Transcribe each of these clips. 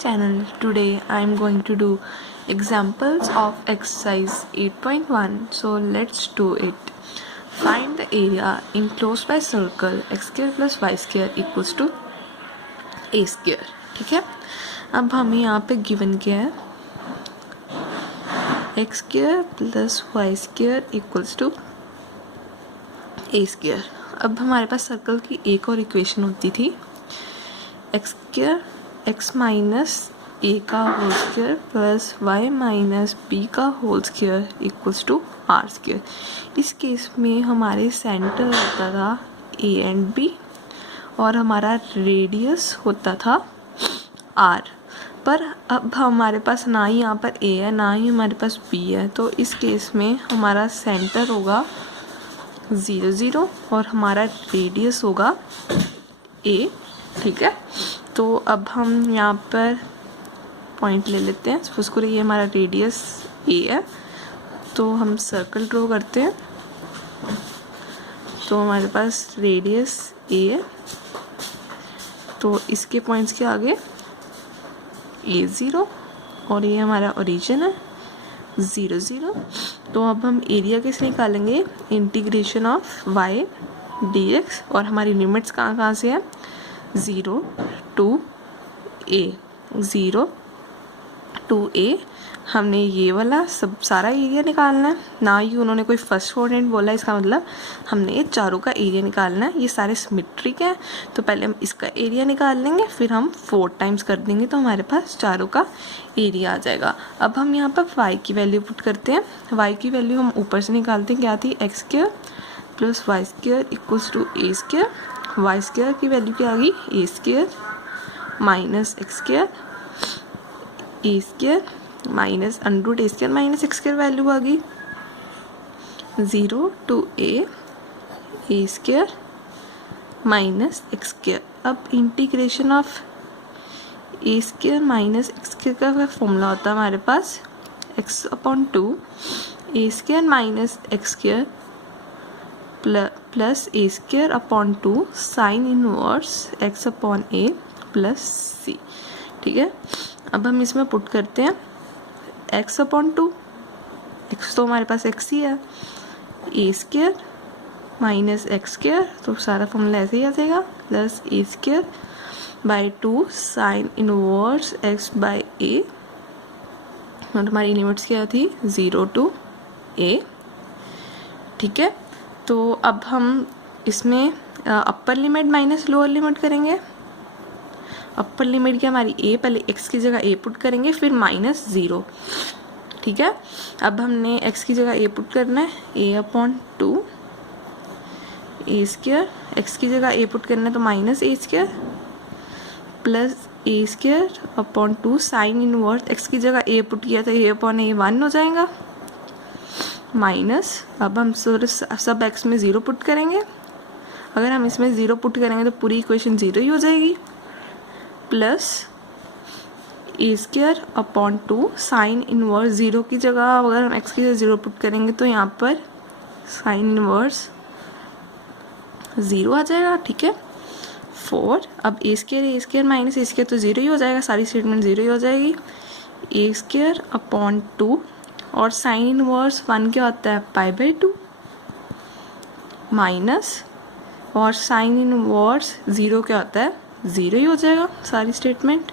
channel. Today I am going to do examples of exercise 8.1. So let's do it. Find the area enclosed by circle x square plus y square equals to a square. ठीक है, अब हमें यहाँ पे given क्या है, x square plus y square equals to a square. अब हमारे पास सर्कल की एक और इक्वेशन होती थी, x square x minus a का whole square plus y minus b का whole square equals to r square. इस केस में हमारे सेंटर होता था ए एंड बी और हमारा रेडियस होता था आर. पर अब हमारे पास ना ही यहाँ पर ए है ना ही हमारे पास बी है, तो इस केस में हमारा सेंटर होगा 0 0 और हमारा रेडियस होगा ए. ठीक है, तो अब हम यहाँ पर पॉइंट ले लेते हैं. उसको ये हमारा रेडियस ए है, तो हम सर्कल ड्रॉ करते हैं. तो हमारे पास रेडियस ए है, तो इसके पॉइंट्स के आगे A0 और ये हमारा ओरिजिन है 0 0. तो अब हम एरिया कैसे निकालेंगे, इंटीग्रेशन ऑफ y dx और हमारी लिमिट्स कहाँ कहाँ से है, 0 to a, 0 to a. हमने ये वाला सब सारा एरिया निकालना है, ना ही उन्होंने कोई फर्स्ट कोऑर्डिनेट बोला. इसका मतलब हमने ये चारों का एरिया निकालना है. ये सारे सिमेट्रिक है, तो पहले हम इसका एरिया निकाल लेंगे, फिर हम 4 टाइम्स कर देंगे, तो हमारे पास चारों का एरिया आ जाएगा. अब हम यहाँ पर y की वैल्यू पुट करते हैं. y की वैल्यू हम ऊपर से निकालते हैं, क्या थी, x square plus y square equals to a square. Y square की वैल्यू क्या आ गई, a square minus x square, a square minus under a square minus x square value आ गई 0 to a square minus x square. अब integration of a square minus x square का formula होता है हमारे पास x upon 2 a square minus x square plus a square upon 2 sine inverse x upon a plus c. ठीक है, अब हम इसमें पुट करते हैं x अपॉन 2, x तो हमारे पास x ही है, ए स्क्वायर माइनस एक्स स्क्वायर, तो सारा फॉर्मूला ऐसे ही आ जाएगा, plus a square by 2 sine inverse x by a. और हमारी लिमिट्स क्या थी, 0 to a. ठीक है, तो अब हम इसमें upper limit minus lower limit करेंगे. अपर लिमिट की हमारी a, पहले x की जगह a पुट करेंगे, फिर माइनस 0. ठीक है, अब हमने x की जगह a पुट करना है, a upon 2 a square, x की जगह a पुट करना है तो minus a square plus a square upon 2 sine inverse, x की जगह a पुट किया तो a अपॉन a 1 हो जाएगा माइनस. अब हम सब x में 0 पुट करेंगे. अगर हम इसमें 0 पुट करेंगे तो पूरी इक्वेशन 0 ही हो जाएगी, plus a square upon 2 sine inverse, 0 की जगह अगर हम x की जगह 0 पुट करेंगे तो यहाँ पर साइन इनवर्स 0 आ जाएगा. ठीक है, 4. अब ए स्क्वायर माइनस ए स्क्वायर तो 0 ही हो जाएगा, सारी स्टेटमेंट 0 ही हो जाएगी. ए स्क्वायर अपॉन 2 और साइन इनवर्स 1 क्या होता है, पाई बाई 2 माइनस, और साइन इनवर्स 0 क्या होता है, 0 ही हो जाएगा सारी स्टेटमेंट.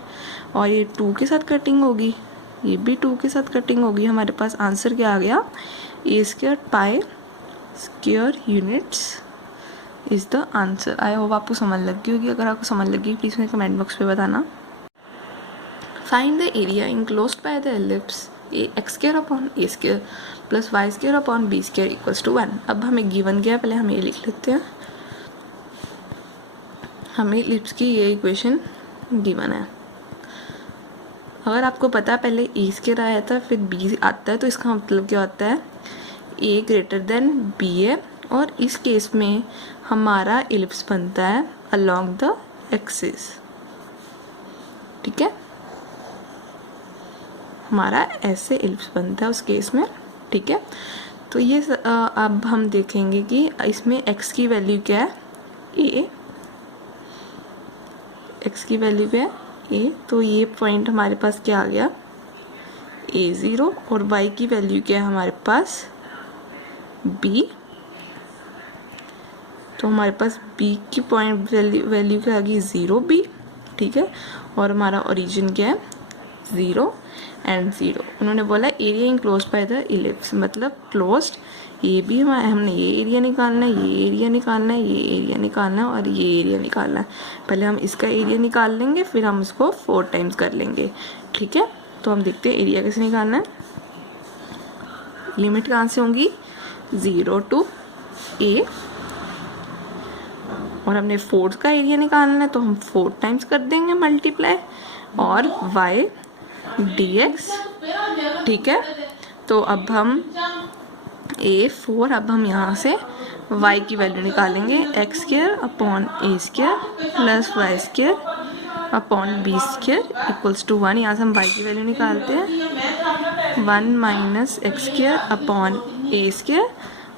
और ये 2 के साथ कटिंग होगी, ये भी 2 के साथ कटिंग होगी. हमारे पास आंसर क्या आ गया, a square pi square units is the answer. I hope आपको समझ लग गई होगी. अगर आपको समझ लगी प्लीज़ मुझे कमेंट बॉक्स पे बताना. Find the area enclosed by the ellipse x square upon a square plus y square upon b square equals to 1. अब हमें गिवन क्या है, पहले हम ये लिख लेते हैं. हमें एलिप्स की ये इक्वेशन गिवन है. अगर आपको पता है पहले ए स्क्वायर आया था फिर बी आता है, तो इसका मतलब क्या होता है, ए ग्रेटर देन बी है. और इस केस में हमारा एलिप्स बनता है अलोंग द एक्सिस. ठीक है, हमारा ऐसे एलिप्स बनता है उस केस में. ठीक है, तो ये अब हम देखेंगे कि इसमें x की वैल्यू क्या है, a, x की वैल्यू क्या है ए, तो ये पॉइंट हमारे पास क्या आ गया A0 और y की वैल्यू क्या है हमारे पास B, तो हमारे पास B की पॉइंट वैल्यू क्या आ गई 0B, ठीक है। और हमारा ओरिजिन क्या है 0 एंड 0। उन्होंने बोला area enclose by the ellipse, मतलब क्लोज्ड, ये भी हमने ये एरिया निकालना है, ये एरिया निकालना है, ये एरिया निकालना है और ये एरिया निकालना है। पहले हम इसका एरिया निकाल लेंगे, फिर हम इसको 4 टाइम्स कर लेंगे, ठीक है। तो हम देखते हैं एरिया कैसे निकालना है। लिमिट कहाँ से होंगी 0 टू A, और हमने 4 का एरिया निकालना है तो हम 4 टाइम्स कर देंगे मल्टीप्लाई, और y dx, ठीक है। तो अब हम A4, अब हम यहाँ से y की वैल्यू निकालेंगे x square upon a square plus y square upon b square equals to 1। यहाँ से हम y की वैल्यू निकालते हैं 1 minus x square upon a square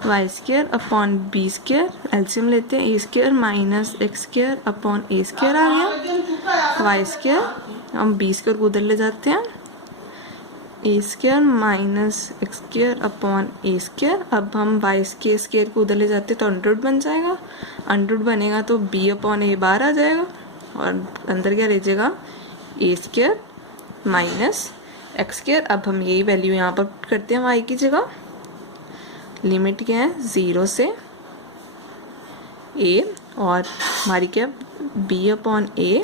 y square upon b square, LCM लेते हैं, a square minus x square upon a square आ गया, वाई स्क्वायर हम बी स्क्वायर को उधर ले जाते हैं, a square minus x square upon a square. अब हम वाई के स्क्वायर को उधर ले जाते हैं तो 100 बन जाएगा, 100 बनेगा तो बी अपॉन ए बाहर आ जाएगा और अंदर क्या रह जाएगा ए स्क्वायर माइनस एक्स स्क्वायर। अब हम यही वैल्यू यहाँ पर पुट करते हैं वाई की जगह। लिमिट क्या है 0 से a, और हमारी क्या b upon a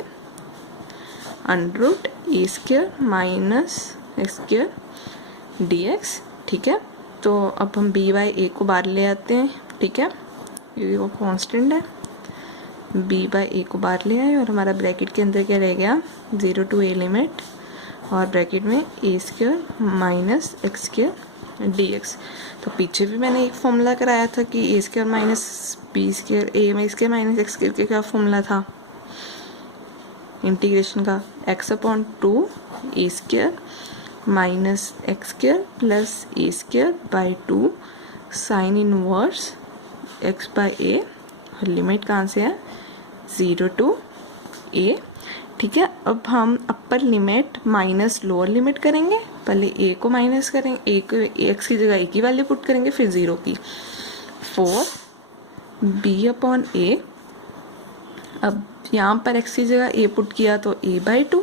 under root a square minus x square dx, ठीक है। तो अब हम b बाई a को बाहर ले आते हैं, ठीक है, क्योंकि वो कांस्टेंट है। b बाई a को बाहर ले आए और हमारा ब्रैकेट के अंदर क्या रह गया 0 टू a लिमिट, और ब्रैकेट में a square minus x square dx। तो पीछे भी मैंने एक फॉर्मूला कराया था कि a square minus b square a square minus x square का क्या फॉर्मूला था इंटीग्रेशन का, x upon 2 a square minus x square plus a square by 2 sine inverse x by a, और लिमिट कहाँ से है 0 टू a, ठीक है। अब हम अपर लिमिट माइनस लोअर लिमिट करेंगे, पहले a को माइनस करेंगे, a को x की जगह a की वैल्यू पुट करेंगे, फिर 0 की 4 b अपॉन a। अब यहाँ पर x की जगह a पुट किया तो a बाई 2,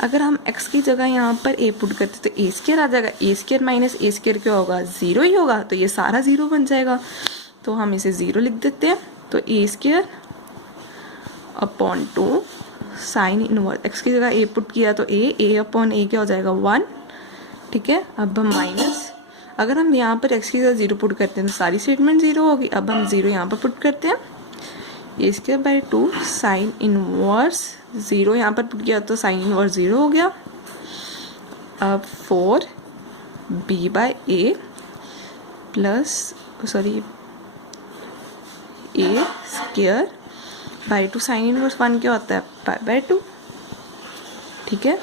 अगर हम x की जगह यहाँ पर a पुट करते तो a स्क्वायर आ जाएगा, a square minus a square क्या होगा 0 ही होगा, तो ये सारा 0 बन जाएगा, तो हम इसे 0 लिख देते हैं। तो a square upon 2 sine inverse, x की जगह a पुट किया तो a अपॉन a क्या हो जाएगा 1, ठीक है। अब हम माइनस, अगर हम यहाँ पर x की जगह 0 पुट करते हैं तो सारी स्टेटमेंट 0 होगी। अब हम 0 यहाँ पर पुट करते हैं, a square by 2 sine inverse 0 यहाँ पर पुट किया तो साइन इनवर्स 0 हो गया। अब 4 b by A plus sorry A square by 2 sine inverse 1 क्या होता है पाई बाई 2, ठीक है,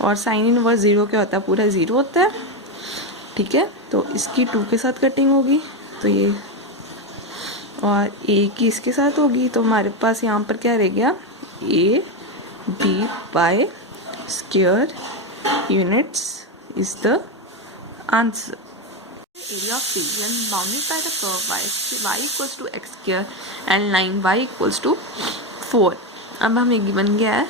और साइन इनवर्स 0 क्या होता है पूरा 0 होता है, ठीक है। तो इसकी 2 के साथ कटिंग होगी तो ये, और a की इसके साथ होगी, तो हमारे पास यहाँ पर क्या रह गया a b by square units is the answer. Area of region bounded by the curve y equals to x square and line y equals to 4। अब हमें गिवन गया है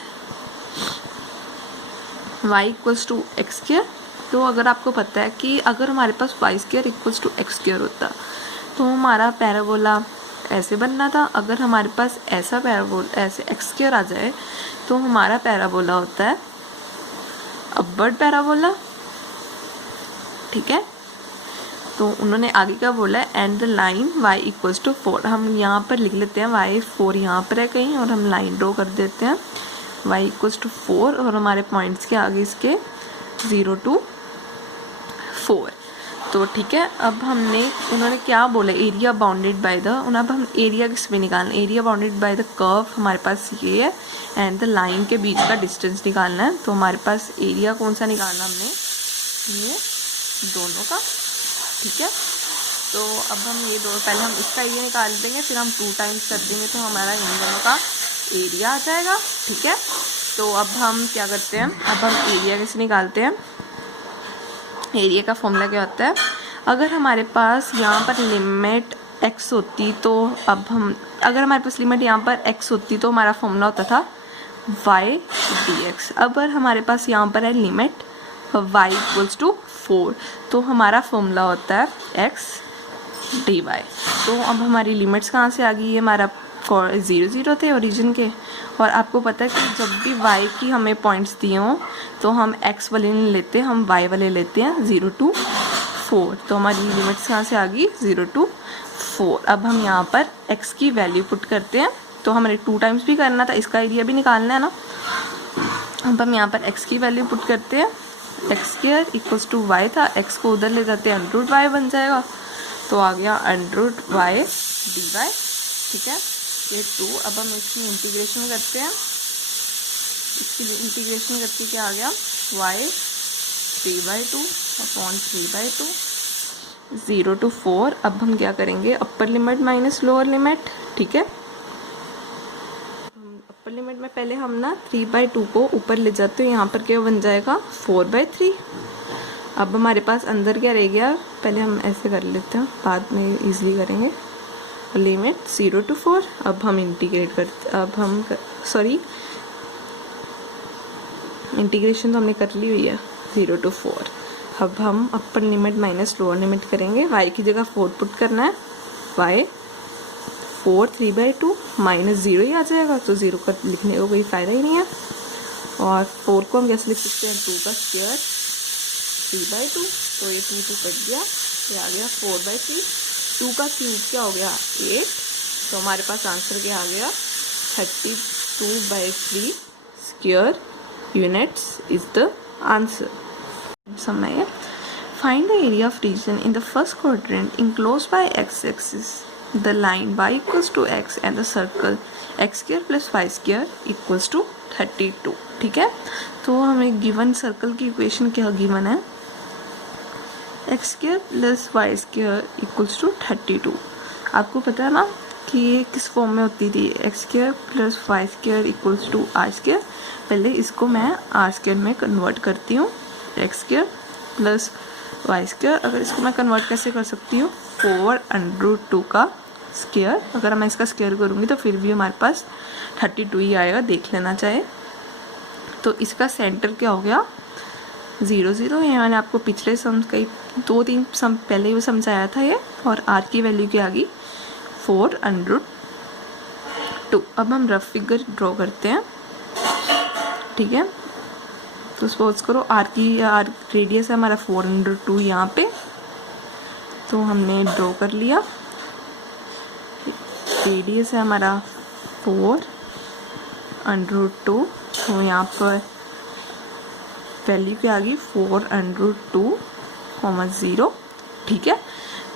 y equals to x square, तो अगर आपको पता है कि अगर हमारे पास y square equals to x square होता तो हमारा पैराबोला ऐसे बनना था। अगर हमारे पास ऐसा पैराबोला ऐसे x square आ जाए तो हमारा पैराबोला होता है अपवर्ड पैराबोला, ठीक है। तो उन्होंने आगे क्या बोला है and the line y equals to 4। हम यहाँ पर लिख लेते हैं y 4 यहाँ पर है कहीं, और हम लाइन ड्रॉ कर देते हैं y इक्वल्स टू 4, और हमारे पॉइंट्स के आगे इसके 0 टू 4। तो ठीक है, अब हमने उन्होंने क्या बोला एरिया बाउंडेड बाय द, अब हम एरिया किस में निकालना, area bounded by the curve हमारे पास ये है एंड द लाइन के बीच का डिस्टेंस निकालना है। तो हमारे पास एरिया कौन सा निकालना हमने, ये दोनों का, ठीक है। तो अब हम ये दो पहले हम इसका एरिया निकाल देंगे, फिर हम 2 टाइम्स कर देंगे तो हमारा इन दोनों का एरिया आ जाएगा, ठीक है। तो अब हम क्या करते हैं, अब हम एरिया कैसे निकालते हैं। एरिया का फॉर्मूला क्या होता है, अगर हमारे पास यहाँ पर लिमिट x होती तो अब हम, अगर हमारे पास लिमिट यहाँ पर x होती तो हमारा फॉर्मूला होता था y dx। अगर हमारे पास यहाँ पर है लिमिट y इक्वल्स टू 4 तो हमारा फॉर्मूला होता है x dy। तो अब हमारी लिमिट्स कहाँ से आ गई, ये हमारा 0 थे ओरिजिन के, और आपको पता है कि जब भी y की हमें पॉइंट्स दिए हों तो हम x वाले नहीं लेते, हम y वाले लेते हैं 0 to 4। तो हमारी लिमिट्स कहाँ से आ गई 0 to 4। अब हम यहाँ पर x की वैल्यू पुट करते हैं, तो हमें 2 टाइम्स भी करना था, इसका एरिया भी निकालना है ना। अब हम यहाँ पर x की वैल्यू पुट करते हैं, x² इक्वल्स टू y था, x को उधर ले जाते हैं √y बन जाएगा, तो आ गया √y dy। ठीक है, ये 2। अब हम इसकी इंटीग्रेशन करते हैं, इसकी इंटीग्रेशन करके क्या आ गया y 3/2 अपॉन 3/2 0 to 4। अब हम क्या करेंगे, upper limit minus lower limit. ठीक है, अपर लिमिट में पहले हम ना 3/2 को ऊपर ले जाते हैं, यहाँ पर क्या बन जाएगा 4/3। अब हमारे पास अंदर क्या रह गया, पहले हम ऐसे कर लेते हैं, बाद में इजीली करेंगे। Limit 0 to 4। अब हम इंटीग्रेट करते, अब हम सॉरी इंटीग्रेशन तो हमने कर ली हुई है 0 to 4। अब हम अपर लिमिट माइनस लोअर लिमिट करेंगे, y की जगह 4 पुट करना है, y 4 3/2 माइनस 0 ही आ जाएगा, तो 0 का लिखने का कोई फ़ायदा ही नहीं है। और 4 को हम कैसे लिख सकते हैं, 2 का स्क्वायर 3/2, तो ये 2 कट गया, ये आ गया 4/3। 2 का क्यूब क्या हो गया 8, तो हमारे पास आंसर क्या आ गया 32/3 square units is the answer. समझाइए, find the area of region in the first quadrant enclosed by x axis the line y equals to x and the circle x² plus y² equals to 32। ठीक है, तो हमें given circle की equation क्या given है, x² plus y² equals to 32। आपको पता है ना कि ये किस फॉर्म में होती थी, x² plus y² equals to r²। पहले इसको मैं r² में कन्वर्ट करती हूँ, x² प्लस y²। अगर इसको मैं कन्वर्ट कैसे कर सकती हूँ, 4√2 का स्क्वायर। अगर मैं इसका स्क्वायर करूँगी तो फिर भी हमारे पास 32 ही आएगा, देख लेना चाहे। तो इसका सेंटर क्या हो गया 0 0। ये मैंने आपको पिछले सम कई 2-3 सम पहले ही समझाया था ये। और r की वैल्यू क्या आ गई 4√2। अब हम रफ फिगर ड्रॉ करते हैं। ठीक है, तो सपोज करो r रेडियस है हमारा 4√2 यहाँ पे, तो हमने ड्रॉ कर लिया। रेडियस है हमारा 4√2, तो यहाँ पर वैल्यू क्या आ गई 4√2,0। ठीक है,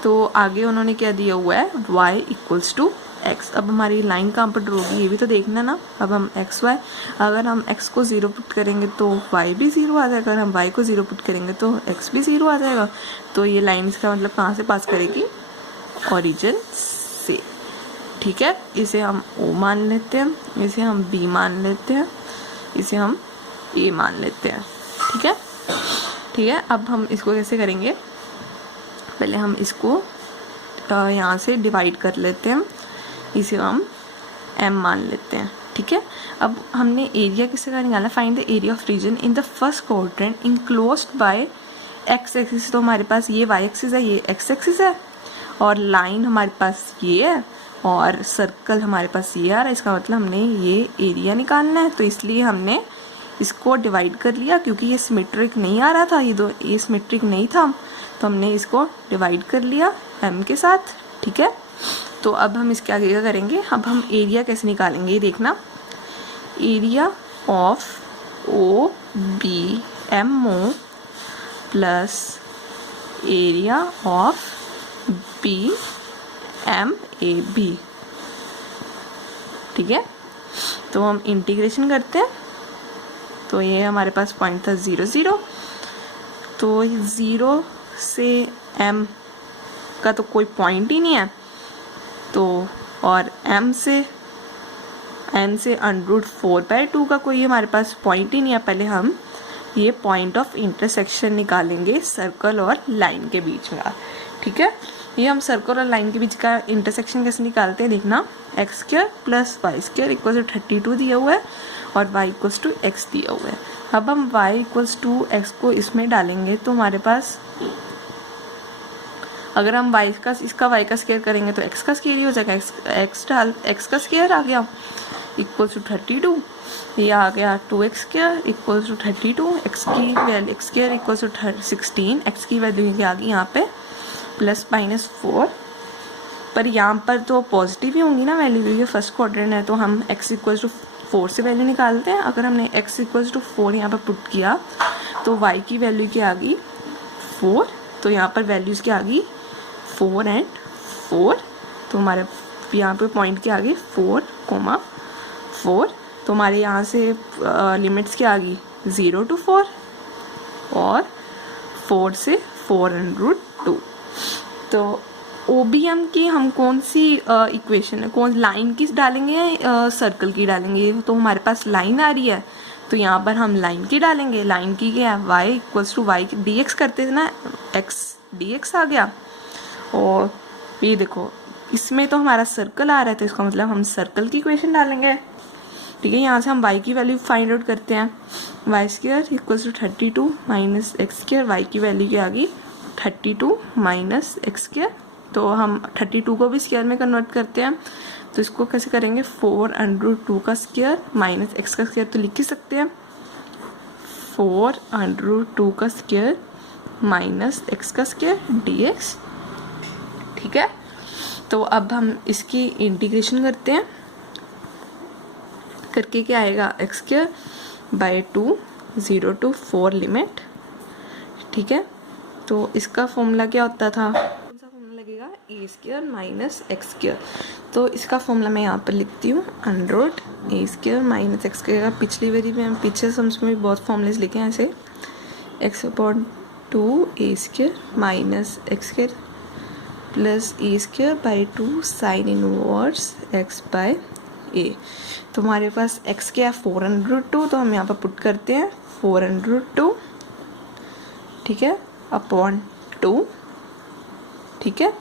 तो आगे उन्होंने क्या दिया हुआ है y इक्वल्स टू x। अब हमारी लाइन कहाँ पर ड्रॉ होगी ये भी तो देखना ना। अब हम x y, अगर हम x को 0 पुट करेंगे तो y भी 0 आ जाएगा, अगर हम y को 0 पुट करेंगे तो x भी 0 आ जाएगा। तो ये लाइन इसका मतलब कहाँ से पास करेगी, ओरिजिन से। ठीक है, इसे हम O मान लेते हैं, इसे हम B मान लेते हैं, इसे हम A मान लेते हैं। ठीक है, ठीक है। अब हम इसको कैसे करेंगे, पहले हम इसको यहाँ से डिवाइड कर लेते हैं, इसे हम m मान लेते हैं। ठीक है, अब हमने एरिया किससे का निकाला, find the area of region in the first quadrant enclosed by x axis. तो हमारे पास ये y एक्सिस है, ये x एक्सिस है, और लाइन हमारे पास ये है, और सर्कल हमारे पास ये आ रहा है। इसका मतलब हमने ये एरिया निकालना है, तो इसलिए हमने इसको डिवाइड कर लिया। क्योंकि ये सिमेट्रिक नहीं आ रहा था, ये सिमेट्रिक नहीं था, तो हमने इसको डिवाइड कर लिया m के साथ। ठीक है, तो अब हम इसके आगे क्या करेंगे, अब हम एरिया कैसे निकालेंगे ये देखना। Area of OBMO plus area of BMAB। ठीक है, तो हम इंटीग्रेशन करते हैं, तो ये हमारे पास पॉइंट था 0 0, तो 0 से m का तो कोई पॉइंट ही नहीं है, तो और m से n से √4/2 का कोई हमारे पास पॉइंट ही नहीं है। पहले हम ये पॉइंट ऑफ इंटरसेक्शन निकालेंगे सर्कल और लाइन के बीच में। ठीक है, ये हम सर्कल और लाइन के बीच का इंटरसेक्शन कैसे निकालते हैं देखना। x² + y² = 32 दिया हुआ है और y = x दिया हुआ है। अब हम y = x को इसमें डालेंगे तो हमारे पास, अगर हम इसका y का स्क्वायर करेंगे तो x का स्क्वायर ही हो जाएगा। x का स्क्वायर आ गया = 32, ये आ गया 2x² = 32, x की वैल्यू x² = 16, x की वैल्यू आ गई यहाँ पे +-4, पर यहाँ पर तो पॉजिटिव ही होंगी ना वैल्यू, ये फर्स्ट क्वाड्रेंट है तो हम x = 4 से वैल्यू निकालते हैं। अगर हमने x = 4 यहाँ पर पुट किया तो y की वैल्यू क्या आ गई 4, तो यहाँ पर वैल्यूज़ क्या आ गई 4 और 4, तो हमारे यहाँ पे पॉइंट क्या आ गई 4,4, तो हमारे यहाँ से लिमिट्स क्या आ गई 0 to 4 और 4 से 4√2। तो OBM की हम कौन सी इक्वेशन है, कौन लाइन की डालेंगे या सर्कल की डालेंगे, तो हमारे पास लाइन आ रही है तो यहाँ पर हम लाइन की डालेंगे। लाइन की क्या है y = y dx करते थे ना, x dx आ गया। और ये देखो इसमें तो हमारा सर्कल आ रहा है तो इसका मतलब हम सर्कल की इक्वेशन डालेंगे। ठीक है, यहाँ से हम y की वैल्यू फाइंड आउट करते हैं। y² = 32 - x², y की वैल्यू क्या आ गई 32 - x², तो हम 32 को भी स्क्वायर में कन्वर्ट करते हैं तो इसको कैसे करेंगे 4√2 का स्क्वायर माइनस x का स्क्वायर तो लिख ही सकते हैं, 4√2 का स्क्वायर माइनस x का स्क्वायर dx। ठीक है, तो अब हम इसकी इंटीग्रेशन करते हैं, करके क्या आएगा x²/2 0 to 4 लिमिट। ठीक है, तो इसका फॉर्मूला क्या होता था, कौन सा फॉर्मूला लगेगा a² - x², तो इसका फॉर्मूला मैं यहाँ पर लिखती हूँ √a² - x²। का पिछली बारी में हम पीछे सम्स में भी बहुत फॉर्मूलेस लिखे हैं ऐसे, x/2 a² - x² + a²/2 sin inverse x/a। तो हमारे पास x क्या है 4√2, तो हम यहाँ पर पुट करते हैं 4√2, ठीक है, अपॉन 2। ठीक है,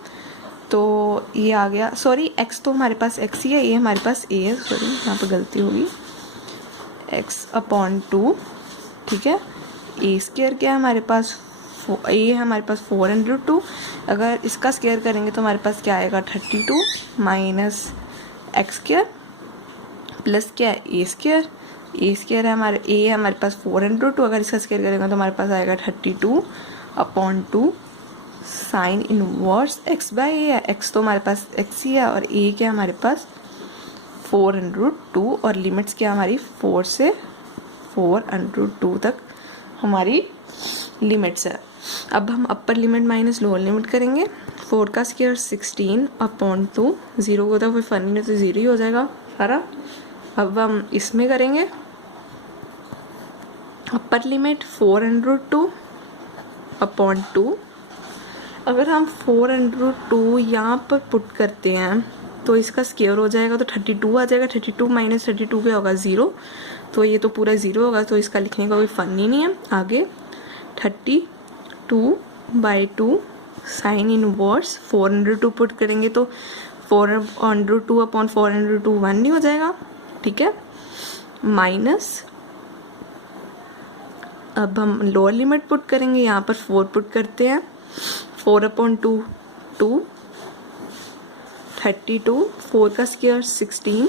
तो ये आ गया, सॉरी x तो हमारे पास x ही है, ये हमारे पास a है, सॉरी यहाँ पर गलती होगी, x/2। ठीक है, a² क्या है हमारे पास a है हमारे पास 4√2, अगर इसका स्क्वायर करेंगे तो हमारे पास क्या आएगा 32 माइनस x² प्लस क्या है a² है हमारे a है हमारे पास 4√2, अगर इसका स्क्वायर करेंगे तो हमारे पास आएगा 32/2 साइन इनवर्स x/a है। x तो हमारे पास x ही है और a क्या हमारे पास 4√2 और लिमिट्स क्या हमारी 4 से 4√2 तक हमारी लिमिट्स है। अब हम अपर लिमिट माइनस लोअर लिमिट करेंगे। 4 का स्क्वायर 16/2, 0 को तो कोई फन नहीं, तो 0 ही हो जाएगा सारा। अब हम इसमें करेंगे अपर लिमिट 4√2/2। अगर हम 4√2 यहाँ पर पुट करते हैं तो इसका स्क्वायर हो जाएगा तो 32 आ जाएगा, 32 माइनस 32 क्या होगा 0, तो ये तो पूरा 0 होगा, तो इसका लिखने का कोई फन ही नहीं है। आगे 32/2 साइन इनवर्स 402 पुट करेंगे तो 402/402 1 नहीं हो जाएगा। ठीक है, माइनस अब हम लोअर लिमिट पुट करेंगे, यहाँ पर 4 पुट करते हैं, 4/2 2, 32, 4 का स्क्वायर 16,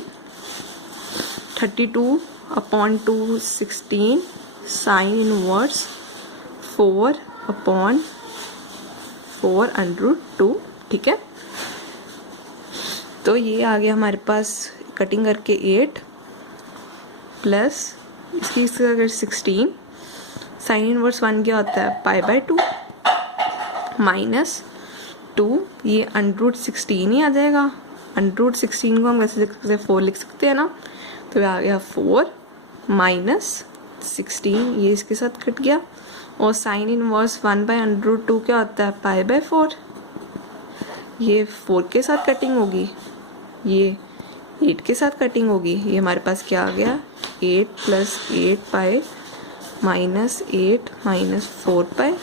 32/2 16 साइन इनवर्स 4/4√2। ठीक है, तो ये आ गया हमारे पास कटिंग करके 8 प्लस इसकी अगर 16 साइन इनवर्स 1 क्या होता है π/2 माइनस 2, ये √16 ही आ जाएगा। √16 को हम कैसे लिख सकते हैं 4 लिख सकते हैं ना, तो ये आ गया 4 माइनस 16, ये इसके साथ कट गया, और साइन इनवर्स 1/√2 क्या होता है π/4, ये 4 के साथ कटिंग होगी, ये 8 के साथ कटिंग होगी। ये हमारे पास क्या आ गया, 8 + 8 पाई -8 - 4 पाई।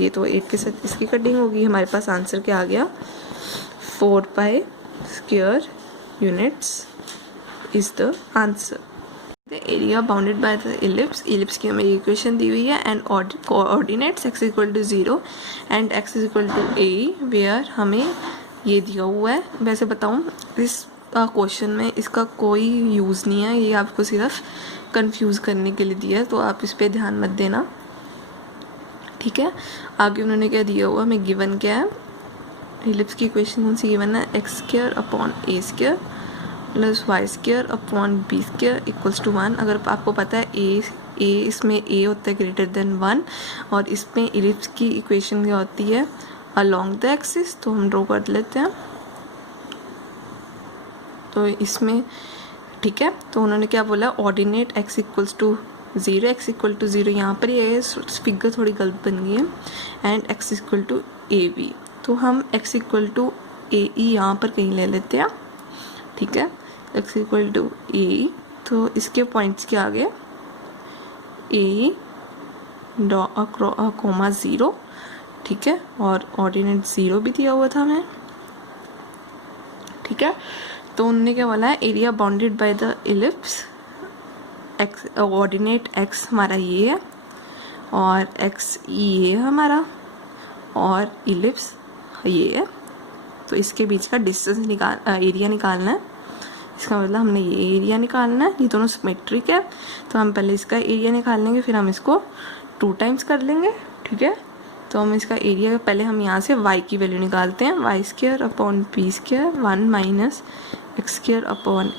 ये तो 8 के साथ इसकी कटिंग होगी। हमारे पास आंसर क्या आ गया, 4 पाई square units is the answer. The area bounded by the ellipse की हमें इक्वेशन दी हुई है and coordinates x = 0 and x = a where हमें ये दिया हुआ है। वैसे बताऊँ इस क्वेश्चन में इसका कोई यूज़ नहीं है, ये आपको सिर्फ कंफ्यूज करने के लिए दिया है, तो आप इस पर ध्यान मत देना, ठीक है। आगे उन्होंने क्या दिया हुआ, हमें गिवन क्या है, एलिप्स की इक्वेशन कौन सी गिवन है, x² / a² + y² = 1। अगर आपको पता है a इसमें a होता है ग्रेटर देन 1 और इसमें एलिप्स की इक्वेशन क्या होती है, अलोंग द एक्सिस, तो हम ड्रॉ कर लेते हैं। तो इसमें ठीक है, तो उन्होंने क्या बोला, ऑर्डिनेट x = 0, x = 0, यहाँ पर ये फिगर थोड़ी गलत बन गई है, एंड x = ab, तो हम x = ae यहाँ पर कहीं ले लेते हैं, ठीक है, x = ae, तो इसके पॉइंट्स क्या आ गए, a, 0, ठीक है, और ऑर्डिनेट 0 भी दिया हुआ था हमें, ठीक है। तो उन्होंने क्या बोला है, area bounded by the ellipse, x ordinate x हमारा ये है और x ये है हमारा और इलिप्स ये है, तो इसके बीच का डिस्टेंस एरिया निकालना है। इसका मतलब हमने ये एरिया निकालना है, ये दोनों सिमेट्रिक है, तो हम पहले इसका एरिया निकाल लेंगे, फिर हम इसको 2 टाइम्स कर लेंगे, ठीक है। तो हम इसका एरिया पहले हम यहाँ से y की वैल्यू निकालते हैं, y² / b², 1 - x² /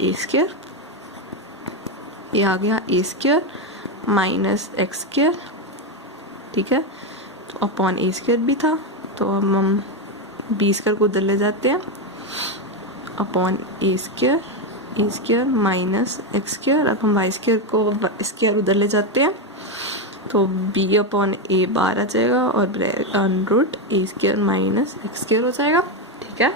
a², ये आ गया a² - x², ठीक है, तो अपॉन a² भी था, तो अब हम b² को उधर ले जाते हैं, अपॉन a² - x², अब हम y² को स्क्वायर उधर ले जाते हैं, तो b/a बार आ जाएगा और √a² - x² हो जाएगा, ठीक है।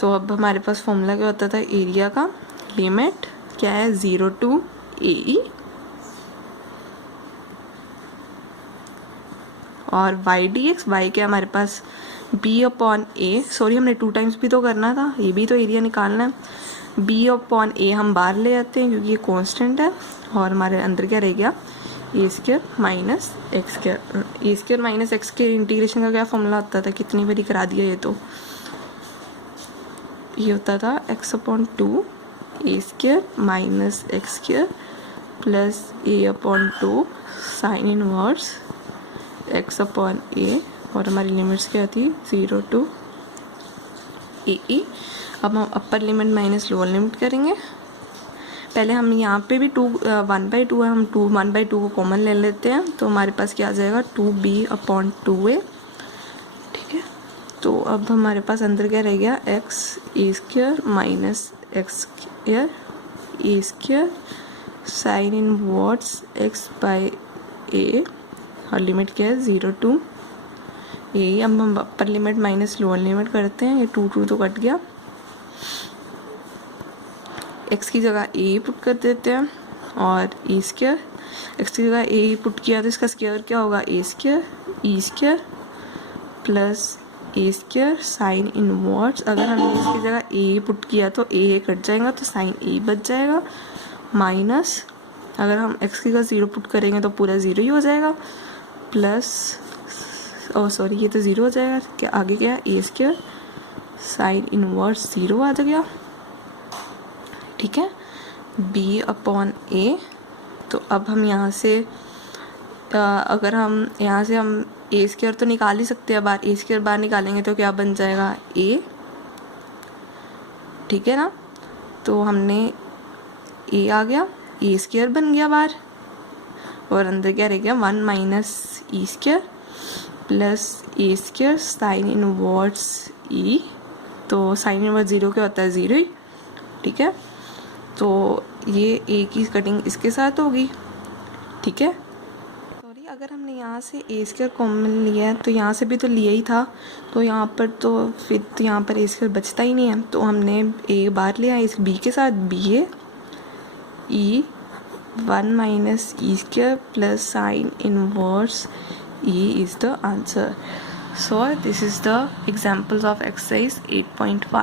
तो अब हमारे पास फॉर्मूला क्या होता था एरिया का, लिमिट क्या है, 0 to ae, और y/dx, y क्या हमारे पास b/a, सॉरी हमने 2 टाइम्स भी तो करना था, ये भी तो एरिया निकालना है, b/a हम बाहर ले आते हैं क्योंकि ये कांस्टेंट है, और हमारे अंदर क्या रह गया, a² - x² इंटीग्रेशन का क्या फॉर्मूला होता था, कितनी बारी करा दिया ये, तो ये होता था x/2 a² - x² + a/2 sin inverse x/a, और हमारी लिमिट्स क्या थी, 0 to ae। अब हम अपर लिमिट माइनस लोअर लिमिट करेंगे। पहले हम यहाँ पे भी 1/2 है, हम 1/2 को कॉमन ले लेते हैं, तो हमारे पास क्या आ जाएगा, 2b/2a, ठीक है। तो अब हमारे पास अंदर क्या रह गया, x² - x² a² sin inverse x/a, और लिमिट क्या है, 0 to a। अब हम अपर लिमिट माइनस लोअर लिमिट करते हैं, ये 2 तो कट गया, x की जगह a पुट कर देते हैं, और a², x की जगह a पुट किया तो इसका स्क्वायर क्या होगा, a² e² + a² sine inverse, अगर हमने इसकी जगह a पुट किया तो a कट जाएगा, तो साइन a बच जाएगा, माइनस अगर हम x की जगह 0 पुट करेंगे तो पूरा 0 ही हो जाएगा, प्लस सॉरी ये तो 0 हो जाएगा, क्या आगे क्या है, a² साइन इनवर्स 0 आ गया, ठीक है, b/a। तो अब हम यहाँ से अगर हम यहाँ से हम a² तो निकाल ही सकते हैं बाहर, a² बाहर निकालेंगे तो क्या बन जाएगा, a, ठीक है ना। तो हमने a आ गया, a² बन गया बाहर, और अंदर क्या रह गया, 1 - e² + a² sine inverse e, तो साइन इनवर्स 0 क्या होता है, 0 ही, ठीक है। तो ये a की कटिंग इसके साथ होगी, ठीक है। अगर हमने यहाँ से ए स्क्वायर कॉमन लिया है तो यहाँ से भी तो लिया ही था, तो यहाँ पर तो फिर तो यहाँ पर ए स्क्वायर बचता ही नहीं है, तो हमने ए बार लिया इस बी के साथ, b a e 1 minus e square plus sine inverse e is the answer. So this is the examples of exercise 8.5.